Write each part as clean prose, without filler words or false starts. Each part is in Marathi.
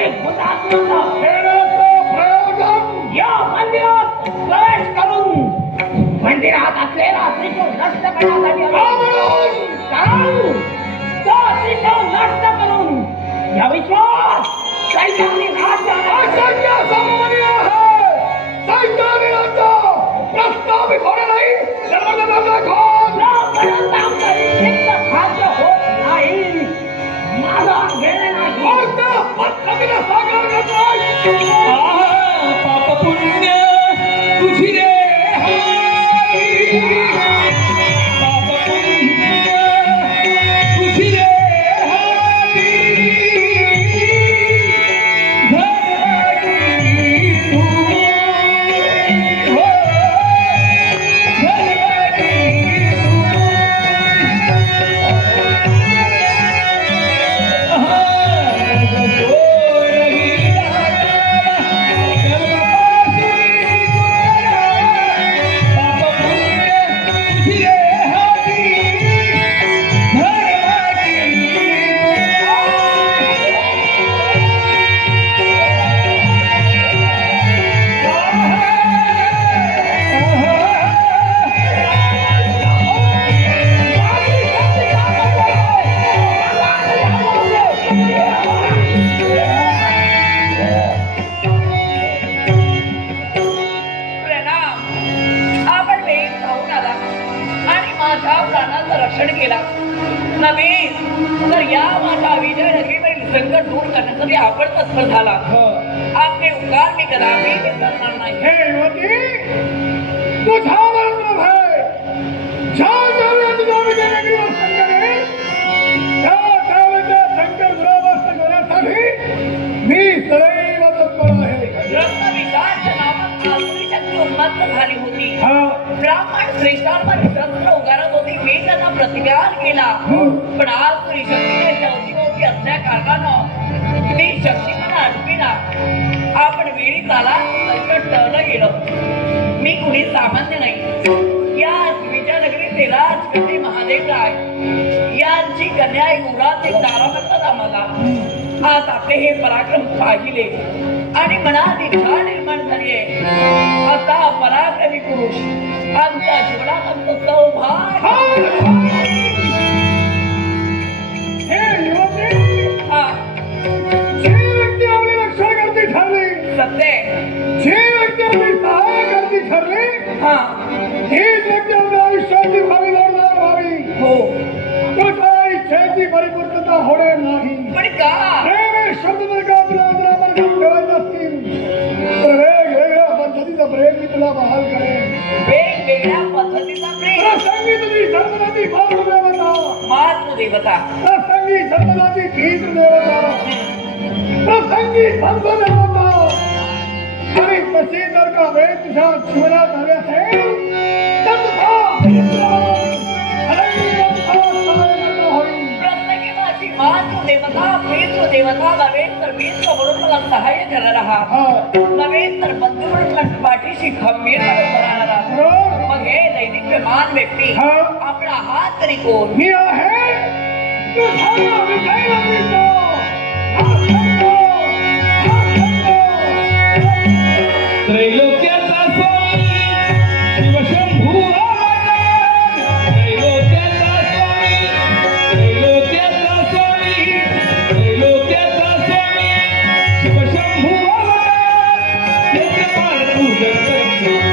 तांत्रिक हुतात्म्याचा प्रयोजन या मंदिरात प्रवेश करून मंदिरात असलेला त्रिशूळ नष्ट करण्यासाठी तो त्रिशूळ नष्ट करून या विश्वास सैन्याने राज्य सामान्य आहे. सैन्याने राज्य प्रस्तावित होणे नाही. खाद्य होत नाही. माघार घेणे नाही. पाप पुण्य तुझी रे पाप पुण्य तुझी रे संकट दूर करण्यासाठी आपण तत्पर झाला. आपले उपकार मी कदापि विसरणार नाही. हे युवती तुझ्यावर भय ज्या ज्यावेळी तुझ्या विजयनगरीवर संकट येईल त्या संकट दुरावस्थ करण्यासाठी मी सदैव तत्पर आहे. रत्नविचारच्या नावात आसुरी शक्ती उन्मत्त झाली होती. ब्राह्मण श्रेष्ठांवर शस्त्र उगारत होती. मी त्यांना प्रतिकार केला. पण आसुरी शक्तीने शेवटी असल्या कारणानं मी शक्ती मला अडविला. आपण वेळी आला संकट टळलं गेलं. मी कुणी सामान्य नाही. या विजयनगरीचे राजकन्या महादेवराय यांची कन्या युवराज दारा म्हणतात आम्हाला. आज आपले हे पराक्रम पाहिले आणि मनात इच्छा निर्माण झाली आहे. असा पराक्रमी पुरुष आमच्या जीवनात आमचं सौभाग्य. सत्य जे व्यक्ती आपली सहाय्य करती ठरली हीच व्यक्ती आपल्या आयुष्याची भागीदार व्हावी. हो तुझ्या इच्छेची परिपूर्णता होणे नाही. पण का प्रेम शब्द जर का आपल्या अंतरावर ठेवायचे असतील तर वेगवेगळ्या पद्धतीचा प्रेम मी तुला बहाल करेन. वेगवेगळ्या पद्धतीचा प्रेम. प्रसंगी तुझी जन्मदाती मातृदेवता मातृदेवता प्रसंगी जन्मदाती पितृदेवता प्रसंगी बंधुदेवता आणि तशी जर का वेळ तुझ्या जीवनात आले असेल तर प्रसंगी माझी मातृदेवता पितृदेवता नव्हे तर मित्र म्हणून मला सहाय्य करणार आहात. नव्हे तर बंधू म्हणून पाठीशी खंबीरपणे उभं राहणार आहात. मग हे दैदिप्यमान व्यक्ती आपला हात तरी कोण? मी आहे तुझा विजय त्रैलोक्याचा स्वामी शिवशंभू त्रैलोक्याचा स्वामी त्रैलोक्याचा स्वामी त्रैलोक्याचा स्वामी शिवशंभू चंद्रपाल तू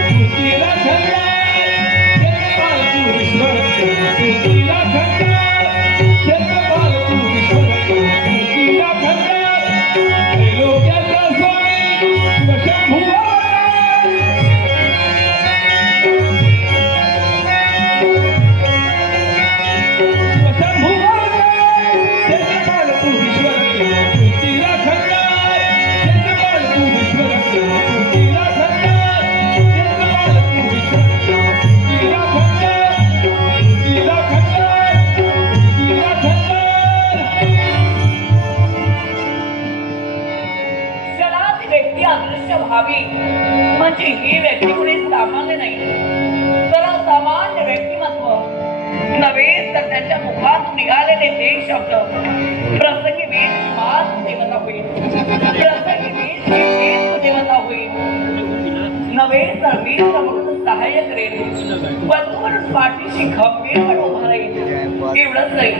तुझीला खंडार चंद्रपाल तू विश्वर तुझीला खंडार चंद्रपाल तू विश्वर तुझीला खंडार त्रैलोक्याचा स्वामी शिवशंभू म्हणजे ही व्यक्ती कुणी सामान्य नाही तर सामान्य व्यक्तिमत्व नव्हे तर त्याच्या मुखात निघालेले ते शब्द प्रसंगी वीज मात देवता होईल. वीर म्हणून सहाय्य करेल, बंधू म्हणून पाठीशी खंबीरपणे उभा राहील. एवढंच नाही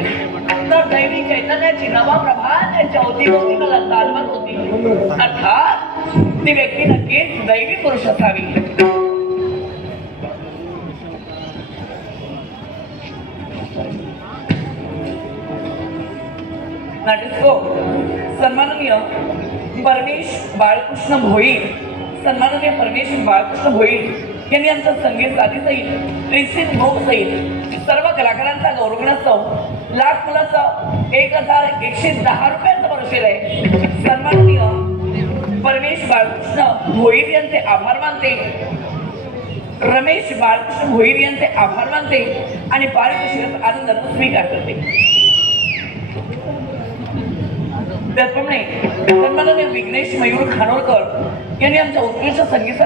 तर दैवी चैतन्याची नवा प्रभा त्यांच्या अवतीभोवती मला चालवत होती. अर्थात ती व्यक्ती नक्कीच दैवी पुरुष असावी. नाट्यस्कोप सन्माननीय परमेश बाळकृष्ण भोईर, सन्माननीय परमेश बाळकृष्ण भोईर यांनी आमचं संगीत साथीसहित रिसिन भोग सहित सर्व कलाकारांचा गौरवण्याचं लाख मुलाचं 1110 रुपयांचं बरोशेर आहे. सन्माननीय परमेश बाळकृष्ण भोईर यांचे आभार मानते, रमेश बाळकृष्ण भोईर यांचे आभार मानते आणि पारितोषिकाचा आनंदाने स्वीकार करते. त्याचप्रमाणे सन्माननीय विघ्नेश मयूर खानोलकर यांनी आमच्या उत्कृष्ट संगीत